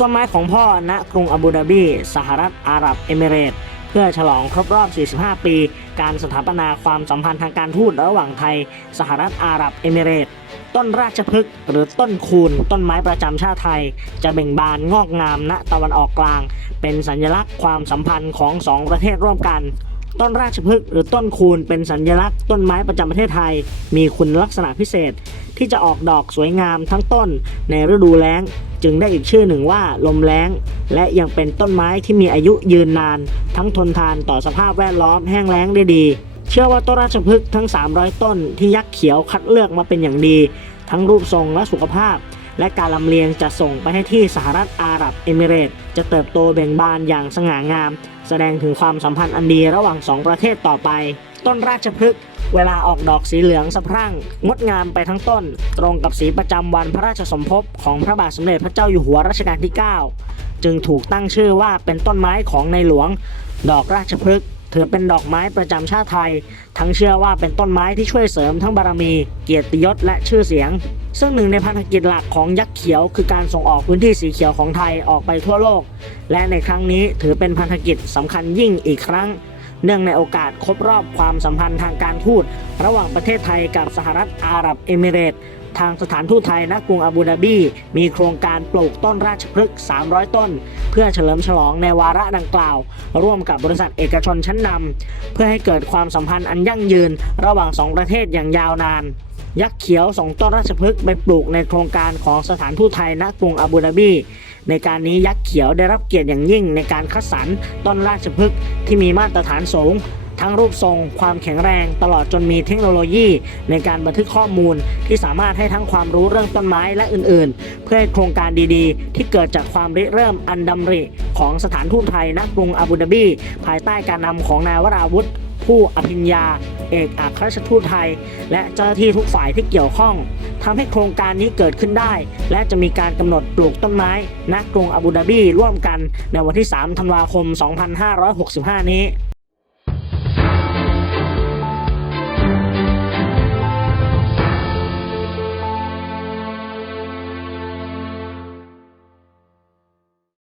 ต้นไม้ของพ่อณกรุงอาบูดาบี สหรัฐอาหรับเอมิเรตเพื่อฉลองครบรอบ 45 ปี การสถาปนาความสัมพันธ์ทางการทูตระหว่างไทย สหรัฐอาหรับเอมิเรตต้นราชพฤกษ์หรือต้นคูนต้นไม้ประจำชาติไทย จะเบ่งบานงอกงามณตะวันออกกลาง เป็นสัญลักษณ์ความสัมพันธ์ของสองประเทศร่วมกัน ต้นราชพฤกษ์หรือต้นคูนเป็นสัญลักษณ์ต้นไม้ประจำประเทศไทย มีคุณลักษณะพิเศษ ที่จะออกดอกสวยงามทั้งต้นในฤดูแล้ง จึงได้อีกชื่อหนึ่งว่าลมแล้ง และยังเป็นต้นไม้ที่มีอายุยืนนาน ทั้งทนทานต่อสภาพแวดล้อมแห้งแล้งได้ดี เชื่อว่าต้นราชพฤกษ์ทั้ง 300 ต้นที่ยักษ์เขียวคัดเลือกมาเป็นอย่างดี ทั้งรูปทรงและสุขภาพ และการลำเลียงจะส่งไปให้ที่สหรัฐอาหรับเอมิเรตส์จะเติบโตเบ่งบานอย่างสง่างาม แสดงถึงความสัมพันธ์อันดีระหว่างสองประเทศต่อไป ต้นราชพฤกษ์เวลาออกดอกสีเหลืองสะพรั่ง งดงามไปทั้งต้น ตรงกับสีประจำวันพระราชสมภพของพระบาทสมเด็จพระเจ้าอยู่หัวรัชกาลที่ 9 จึงถูกตั้งชื่อว่าเป็นต้นไม้ของในหลวง ดอกราชพฤกษ์ ถือเป็นดอกไม้ประจำชาติไทย ทั้งเชื่อว่าเป็นต้นไม้ที่ช่วยเสริมทั้งบารมี เกียรติยศและชื่อเสียง ซึ่งหนึ่งในพันธกิจหลักของยักษ์เขียว คือการส่งออกพื้นที่สีเขียวของไทยออกไปทั่วโลก และในครั้งนี้ถือเป็นพันธกิจสำคัญยิ่งอีกครั้ง เนื่องในโอกาสครบรอบความสัมพันธ์ทางการทูตระหว่างประเทศไทยกับสหรัฐอาหรับเอมิเรตส์ ทางสถานทูตไทยณกรุงอาบูดาบี มีโครงการปลูกต้นราชพฤกษ์ 300 ต้น เพื่อเฉลิมฉลองในวาระดังกล่าว ร่วมกับบริษัทเอกชนชั้นนำเพื่อให้เกิดความสัมพันธ์อันยั่งยืน ระหว่างสองประเทศอย่างยาวนานยักษ์เขียวส่งต้นราชพฤกษ์ไปปลูกในโครงการของสถานทูตไทยณกรุงอาบูดาบี ในการนี้ยักษ์เขียวได้รับเกียรติอย่างยิ่งในการคัดสรรต้นราชพฤกษ์ที่มีมาตรฐานสูง ทั้งรูปทรงความแข็งแรงตลอดจนมีเทคโนโลยีในการบันทึกข้อมูลที่สามารถให้ทั้งความรู้เรื่องต้นไม้และอื่นๆ เพื่อให้โครงการดีๆ ที่เกิดจากความริเริ่มอันดำริ ของสถานทูตไทยณกรุงอาบูดาบี ภายใต้การนำของนายวราวุธผู้อภิญญา เอกอัครราชทูตไทย และเจ้าหน้าที่ทุกฝ่ายที่เกี่ยวข้องทำให้โครงการนี้เกิดขึ้นได้ และจะมีการกำหนดปลูกต้นไม้ณกรุงอาบูดาบีร่วมกันในวันที่ 3 ธันวาคม 2565 นี้